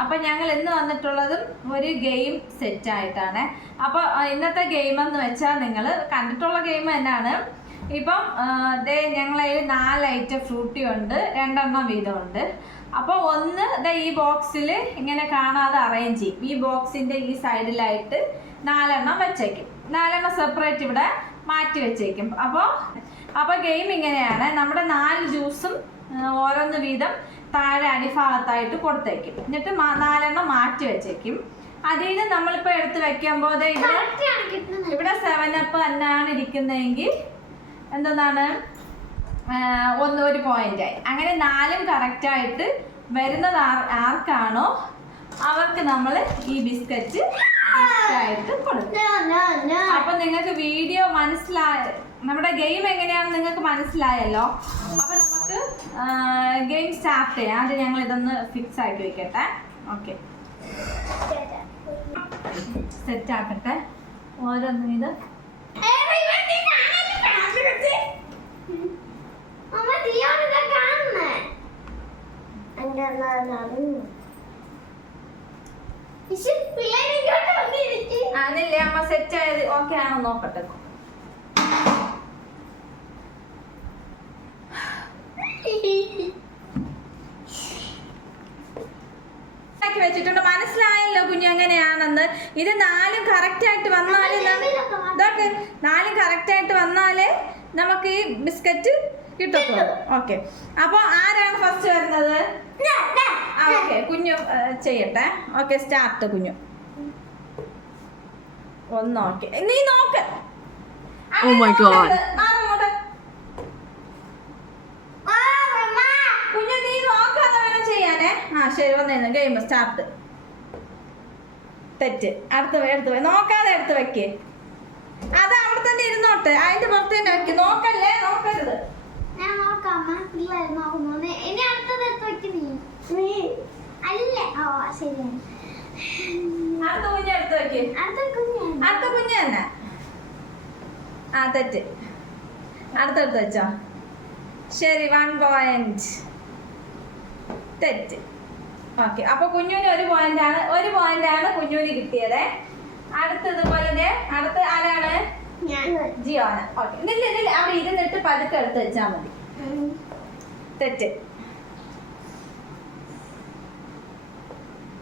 അപ്പൊ ഞങ്ങൾ ഇന്ന് വന്നിട്ടുള്ളതും ഒരു ഗെയിം സെറ്റ് ആയിട്ടാണ്. അപ്പൊ ഇന്നത്തെ ഗെയിം എന്ന് വെച്ചാൽ നിങ്ങൾ കണ്ടിട്ടുള്ള ഗെയിം തന്നെയാണ് ഇപ്പം ദേ ഞങ്ങൾ നാല് ഐറ്റം ഫ്രൂട്ടി ഉണ്ട് രണ്ടെണ്ണം വീതമുണ്ട്. അപ്പോൾ ഒന്ന് ദേ ഈ ബോക്സിൽ ഇങ്ങനെ കാണാതെ അറേഞ്ച് ചെയ്യും. ഈ ബോക്സിന്റെ ഈ സൈഡിലായിട്ട് നാലെണ്ണം വെച്ചേക്കും. നാലെണ്ണം സെപ്പറേറ്റ് ഇവിടെ മാറ്റി വെച്ചേക്കും. അപ്പോൾ അപ്പോൾ ഗെയിം ഇങ്ങനെയാണ്. നമ്മുടെ നാല് ജ്യൂസും ഓരോന്ന് വീതം താഴെ അടിഭാഗത്തായിട്ട് കൊടുത്തേക്കും. എന്നിട്ട് നാലെണ്ണം മാറ്റി വെച്ചേക്കും. അതിൽ നിന്ന് നമ്മളിപ്പോൾ എടുത്ത് വെക്കുമ്പോൾ ഇവിടെ ഇവിടെ സെവൻ അപ്പ് തന്നെയാണ് ഇരിക്കുന്നതെങ്കിൽ എന്താണ് ഒന്ന് ഒരു പോയിന്റ് ആയി. അങ്ങനെ നാലും കറക്റ്റ് ആയിട്ട് വരുന്നത് ആർ ആർക്കാണോ? അവർക്ക് നമ്മൾ ഈ ബിസ്ക്കറ്റ് കൊടുക്കും. അപ്പൊ നിങ്ങൾക്ക് വീഡിയോ മനസ്സിലായ നമ്മുടെ ഗെയിം എങ്ങനെയാണെന്ന് നിങ്ങൾക്ക് മനസ്സിലായല്ലോ? അപ്പൊ നമുക്ക് ഗെയിം സ്റ്റാർട്ട് ചെയ്യാം. അത് ഞങ്ങൾ ഇതൊന്ന് ഫിക്സ് ആക്കി വെക്കട്ടെ. ഓക്കെ സെറ്റ് ആക്കട്ടെ. ഓരോന്നും ഇത് അമ്മ തീയാണ് ഇതാ കാണുന്നേ എന്റെ പിള്ളേരെ ഇങ്ങോട്ട് വന്നിരിക്കും അതില്ലേ അമ്മ സെറ്റ് ആയത് ഓക്കെ ആണോ നോക്കട്ടെ വെച്ചിട്ടുണ്ട്. മനസ്സിലായല്ലോ കുഞ്ഞു എങ്ങനെയാണെന്ന്. ഇത് നാലും കറക്റ്റ് ആയിട്ട് വന്നാലേ ഇതൊക്കെ നാലും കറക്റ്റ് ആയിട്ട് വന്നാലേ നമുക്ക് ഈ ബിസ്ക്കറ്റ് കിട്ടത്തുള്ളൂ. ഓക്കെ. അപ്പൊ ആരാണ് ഫസ്റ്റ് വരുന്നത്? ഓക്കെ. കുഞ്ഞു ചെയ്യട്ടെ. ഓക്കെ സ്റ്റാർട്ട് കുഞ്ഞു. ഒന്ന് ഓക്കെ നീ നോക്ക്. Oh my God. മാറ് അങ്ങോട്ട്. കുഞ്ഞു നീ നോക്കാതെ വേണം ചെയ്യാനേ. ആ ശരി ഗെയിം സ്റ്റാർട്ട് തെറ്റ്. അടുത്ത് വേ- എടുത്ത് നോക്കാതെ എടുത്ത് വെക്ക്. അത് അവിടെ തന്നെ ഇരുന്നോട്ടെ. അതിന്റെ പുറത്ത് തന്നെ വെക്ക്. നോക്കല്ലേ? നോക്കരുത്. ഞാൻ നോക്കാം നോക്കുന്നു. ഇനി അടുത്തത് എടുത്ത് വെക്ക് നീ. നീ. അല്ല? ഓ ശരിയാണ് അടുത്ത കുഞ്ഞ് എടുത്ത് വെക്ക് അടുത്ത കുഞ്ഞ് തന്നെ. ആ തെറ്റ്. അടുത്തടുത്ത് വെച്ചോ. ശരി വൺ പോയിന്റ് തെറ്റ്. ഓക്കെ അപ്പൊ കുഞ്ഞുവിന് ഒരു പോയിന്റ് ആണ്. ഒരു പോയിന്റ് ആണ് കുഞ്ഞുവിന് കിട്ടിയത്. അടുത്തതുപോലെ അടുത്ത ആരാണ്? ജിയോന ഓക്കെ നില്ല നില്ല. അവിടെ ഇരുന്നിട്ട് പതുക്കെ എടുത്ത് വെച്ചാൽ മതി. തെറ്റ്.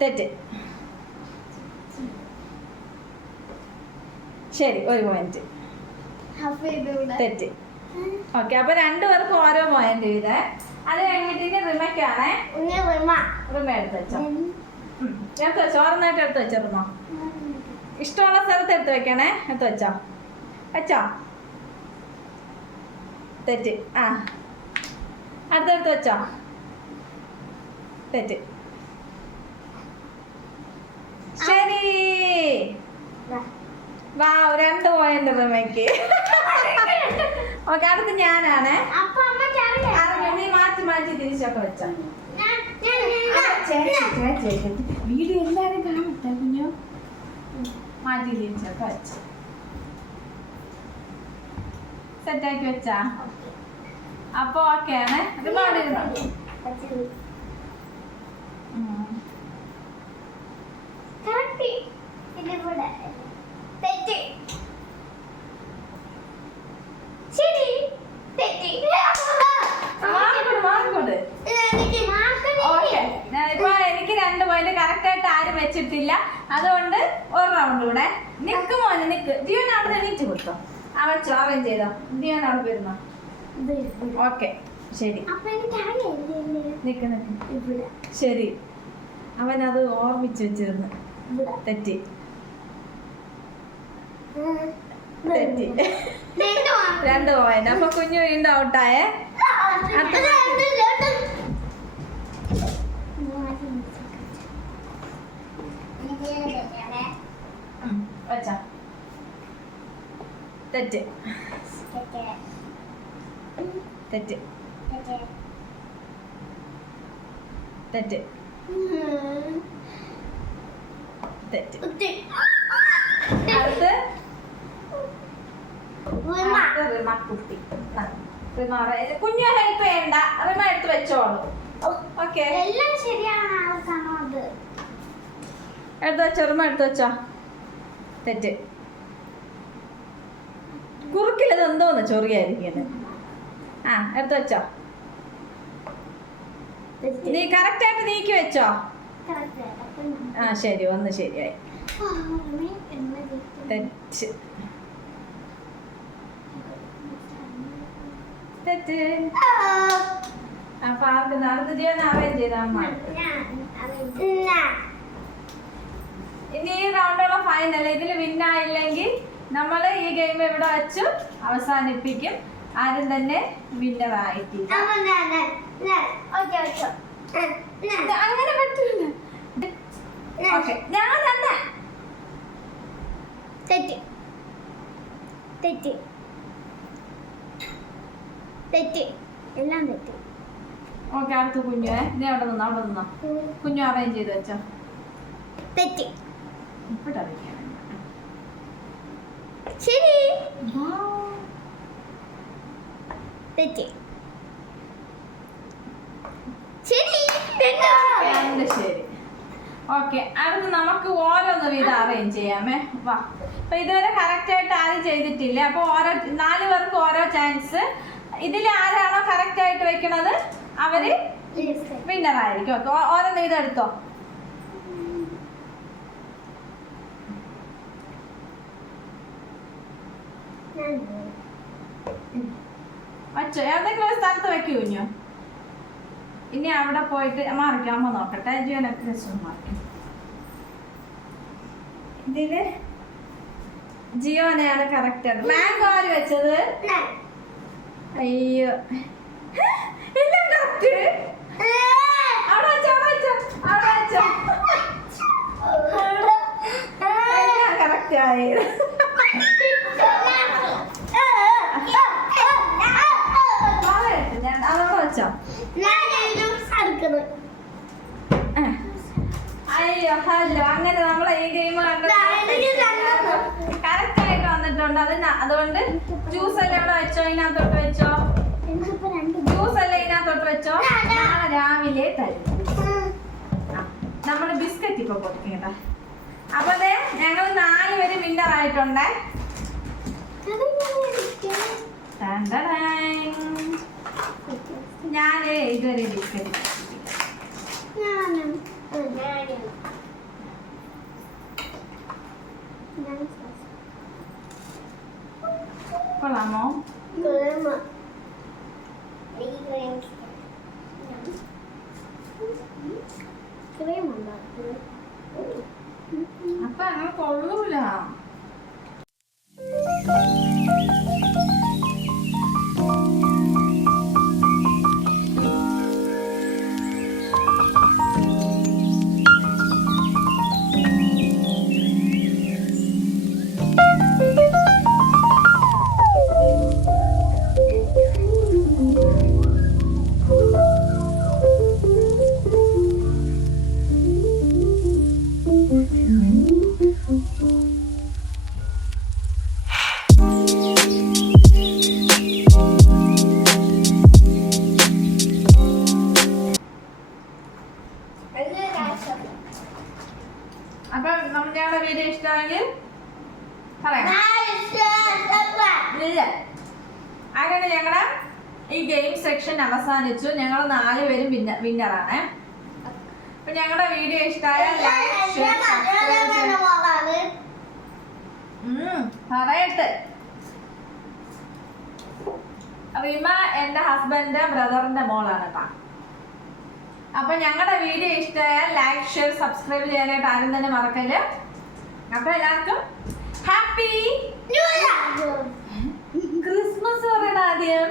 തെറ്റ്. ശരി ഒരു പോയിന്റ് തെറ്റ്. ഓക്കെ അപ്പൊ രണ്ടുപേർക്കും ഓരോ പോയിന്റ് വീതേ അത് കഴിഞ്ഞിട്ട് റിമയ്ക്കാണേ. റിമ. എടുത്ത് വെച്ചോ. എടുത്ത് വെച്ചോ ഓരോന്നായിട്ട് എടുത്ത് വെച്ചിരുന്നോ ഇഷ്ടമുള്ള സ്ഥലത്ത് എടുത്ത് വെക്കണേ. എടുത്ത് വെച്ചോ. വെച്ചോ. തെറ്റ്. ആ. അടുത്തെടുത്ത് വെച്ചോ. തെറ്റ് ശരി വാ രണ്ട് പോയിന്റ് റിമയ്ക്ക് ഓക്കെ അടുത്ത് ഞാനാണ്. നീ മാറ്റി മാറ്റി തിരിച്ചൊക്കെ വെച്ചോ. വീഡിയോ എല്ലാരും കാണട്ടെ കുഞ്ഞു. മാറ്റി തിരിച്ചൊക്കെ വെച്ചു. സെറ്റാക്കി വെച്ചാ? അപ്പൊ ഓക്കെ ആണ് അത് ഇരുന്നോ ഉം. കറക്റ്റ് ഇതിവിടെ തെറ്റ് ശരി തെറ്റ് മാറിക്കോട്, മാറിക്കോട്. എനിക്ക് മാർക്ക് ഓക്കെ ഇപ്പൊ എനിക്ക് രണ്ട് പോയിന്റ് കറക്റ്റ് ആയിട്ട് ആരും വെച്ചിട്ടില്ല അതുകൊണ്ട് ഒരു റൗണ്ട് കൂടെ നിക്ക് മോനെ നിക്ക് ജീവൻ അവിടെ എണീറ്റ് അവൻ ചോറേം ചെയ്തോ ജീവൻ അവിടെ വരുന്നോ ഓക്കെ ശരി നിക്ക് നിക്ക് ശരി അവൻ അത് ഓർമ്മിച്ച് വെച്ചിരുന്നു തെറ്റി തെറ്റി രണ്ട് പോയിന്റ് അപ്പൊ കുഞ്ഞു വീണ്ടും ഔട്ടായേ വെച്ചാ തെറ്റ്. തെറ്റ്. തെറ്റ്. തെറ്റ്. അടുത്ത്? റിമ. കുട്ടി. റിമ കുഞ്ഞു ഹെൽപ്പ് ചെയ്യണ്ട. റിമ എടുത്ത് വെച്ചോളൂ. ഓക്കെ. എല്ലാം ശരിയാണ് എടുത്തു വെച്ചോ ഉറുമ എടുത്തു വെച്ചോ. തെറ്റ്. കുറുക്കിലത് എന്തോന്ന് ചൊറിയായിരിക്കുന്നത് ആ എടുത്തു വെച്ചോ. നീ കറക്റ്റ് ആയിട്ട് നീക്കി വെച്ചോ. ആ ശരി ഒന്ന് ശരിയായി. തെറ്റ്. തെറ്റ്. അപ്പൊ ആർക്ക് നടന്നു ചെയ്യാൻ അറേഞ്ച് ചെയ്ത അമ്മ. ഇനി ഈ റൗണ്ടുള്ള ഫൈനൽ ഇതിൽ വിന്നായില്ലെങ്കിൽ നമ്മൾ ഈ ഗെയിം എവിടെ വെച്ച് അവസാനിപ്പിക്കും. ആരും തന്നെ വിന്നർ ആയിട്ടില്ല അങ്ങനെ പറ്റില്ല ഞാൻ. തന്നെ. തെറ്റ്. തെറ്റ്. തെറ്റ്. എല്ലാം തെറ്റ്. ഓക്കെ അടുത്ത കുഞ്ഞു. നീ അവിടെ നിന്നോ അവിടെ നിന്നോ. കുഞ്ഞു അറേഞ്ച് ചെയ്ത് വെച്ചോ. തെറ്റി. ഇവിടെ അറിയിക്കാൻ ശരി തെറ്റ്. ശരി. രണ്ട് ശരി. ഓക്കെ അടുത്ത് നമുക്ക് ഓരോന്ന് വീതം അറേഞ്ച് ചെയ്യാമേ. വാ. അപ്പൊ ഇതുവരെ കറക്റ്റ് ആയിട്ട് ആരും ചെയ്തിട്ടില്ല. അപ്പൊ ഓരോ നാല് പേർക്ക് ഓരോ ചാൻസ് ഇതിൽ ആരാണോ കറക്റ്റ് ആയിട്ട് വെക്കണത്? അവർ വിന്നർ ആയിരിക്കും. ഓക്കെ ഓരോന്ന് വീതം എടുത്തോ. വച്ചോ ഏതെങ്കിലും ഒരു സ്ഥലത്ത് വെക്കൂ കുഞ്ഞു. ഇനി അവിടെ പോയിട്ട് മാറിക്കാം അമ്മ നോക്കട്ടെ. രസം മാറിക്കും ഇതിൽ ജിയോനെയാണ് കറക്റ്റ് മാംഗോ ആര് വെച്ചത്. അയ്യോ. എല്ലാം കറക്റ്റ് അവിടെ വെച്ചോ അവിടെ വെച്ചോ അവിടെ വെച്ചോ. എല്ലാം കറക്റ്റ് ആയി അവിടെ വെച്ച് ഞാൻ ഞാനെല്ലാം അയ്യോ ഹലോ അങ്ങനെ നമ്മൾ ഈ ഗെയിം കറക്റ്റ് ആയിട്ട് വന്നിട്ടുണ്ട്. അതിന് അതുകൊണ്ട് ജ്യൂസ് എല്ലാം ഇവിടെ വെച്ചോ? ഇതിനകത്തോട്ട് വെച്ചോ? ജ്യൂസ് എല്ലാം ഇതിനകത്തോട്ട് വെച്ചോ? നാളെ രാവിലെ തരും. നമ്മൾ ബിസ്ക്കറ്റ് ഇപ്പൊ കൊടുക്കും കേട്ടോ. അപ്പൊ അതെ ഞങ്ങൾ നാല് പേര് വിന്നർ ആയിട്ടുണ്ട് ഞാൻ ഇതുവരെ ഞാനും കൊള്ളാമോ? അപ്പൊ അങ്ങനെ കൊള്ളൂല. അവസാനിച്ചു. ഞങ്ങൾ നാല് പേരും വിന്നറാണ് അപ്പൊ ഞങ്ങളുടെ വീഡിയോ ഇഷ്ടമായ ലൈക്ക് ഷെയർ പറയട്ടെ. റിമ എന്റെ ഹസ്ബൻഡ് ബ്രദറിന്റെ മോളാണ് കേട്ടോ അപ്പൊ ഞങ്ങളുടെ വീഡിയോ ഇഷ്ടമായാൽ ലൈക്ക് ഷെയർ സബ്സ്ക്രൈബ് ചെയ്യാനായിട്ട് ആരും തന്നെ മറക്കൽ അപ്പൊ എല്ലാവർക്കും ഹാപ്പി ക്രിസ്മസ് പറയണ ആദ്യം.